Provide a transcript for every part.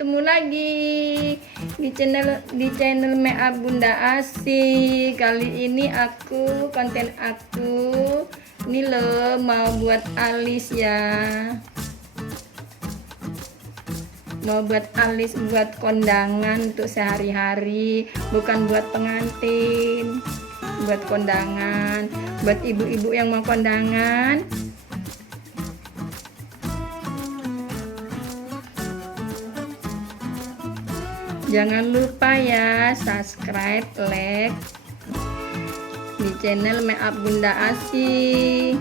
ketemu lagi di channel Makeup Bunda Asih. Kali ini konten aku ini loh, mau buat alis ya. Mau buat alis buat kondangan untuk sehari-hari, bukan buat pengantin. Buat kondangan, buat ibu-ibu yang mau kondangan. Jangan lupa ya subscribe, like di channel Makeup Bunda Asih.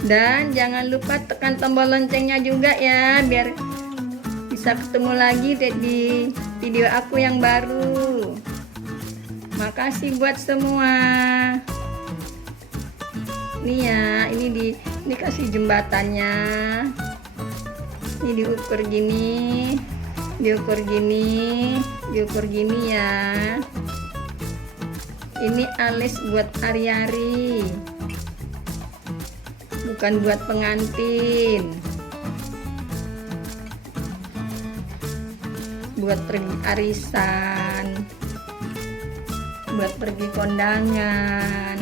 Dan jangan lupa tekan tombol loncengnya juga ya, biar bisa ketemu lagi di video aku yang baru. Makasih buat semua. Nih ya, ini kasih jembatannya. Ini diukur gini. Diukur gini ya. Ini alis buat hari-hari, bukan buat pengantin. Buat pergi arisan, buat pergi kondangan.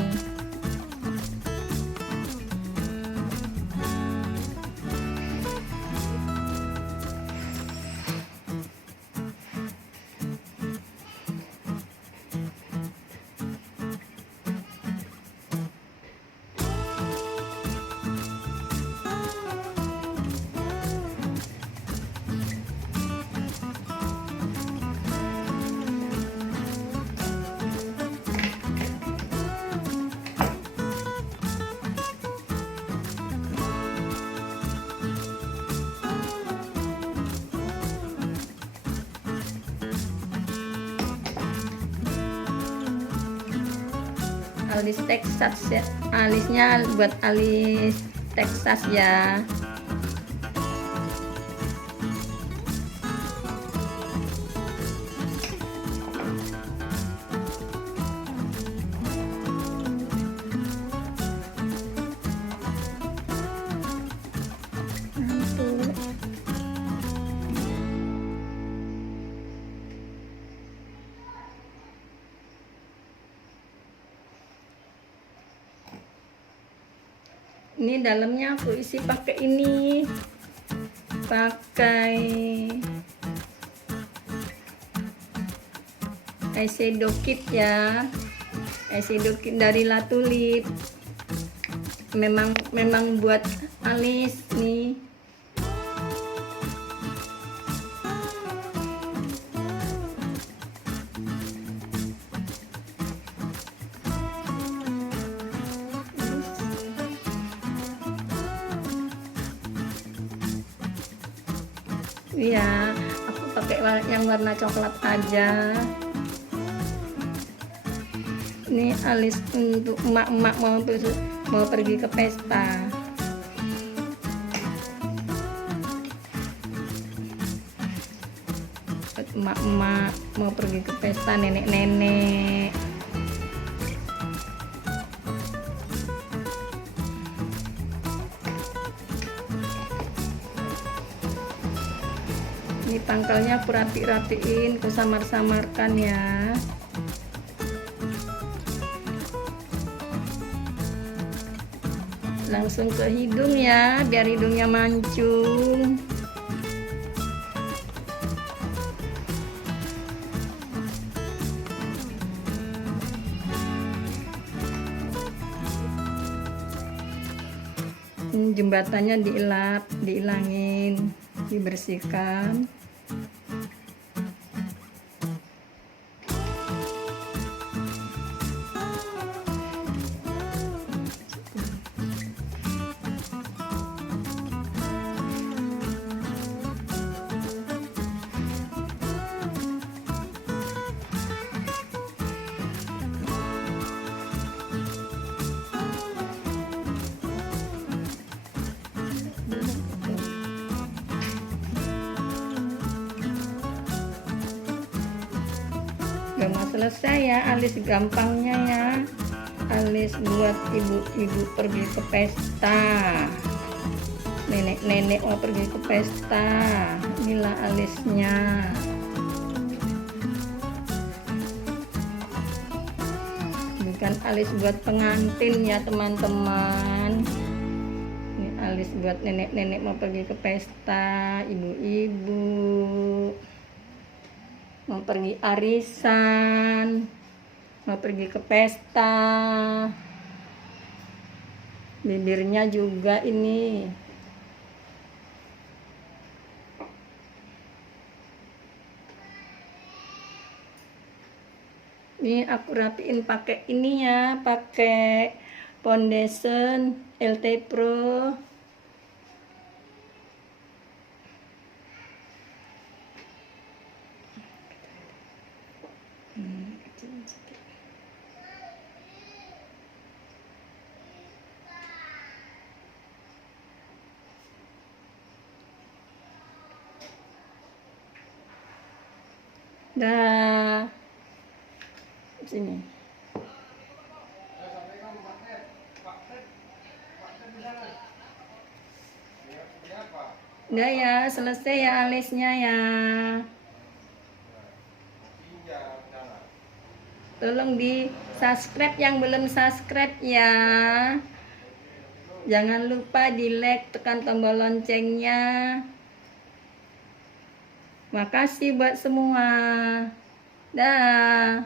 Alis Texas ya, alisnya buat alis Texas ya. Ini dalamnya aku isi pakai ini, pakai eyeshadow kit ya, eyeshadow kit dari La Tulip. Memang buat alis nih. Iya, aku pakai yang warna coklat aja. Ini alis untuk emak-emak mau pergi ke pesta. Emak-emak mau pergi ke pesta, nenek-nenek. Ini pangkalnya aku rapiin, aku samar-samarkan ya. Langsung ke hidung ya, biar hidungnya mancung. Jembatannya diilangin, dibersihkan. Gak mau selesai ya, alis gampangnya ya, alis buat ibu-ibu pergi ke pesta. nenek-nenek mau pergi ke pesta. Inilah alisnya. Bukan alis buat pengantin ya teman-teman. Ini alis buat nenek-nenek mau pergi ke pesta, ibu-ibu mau pergi arisan, mau pergi ke pesta. Bibirnya juga ini. Ini aku rapiin pakai ini ya, pakai foundation LT Pro. Dah. Sini. Udah ya, selesai ya alisnya ya. Tolong di subscribe yang belum subscribe ya. Jangan lupa di like, tekan tombol loncengnya. Makasih buat semua. Dah.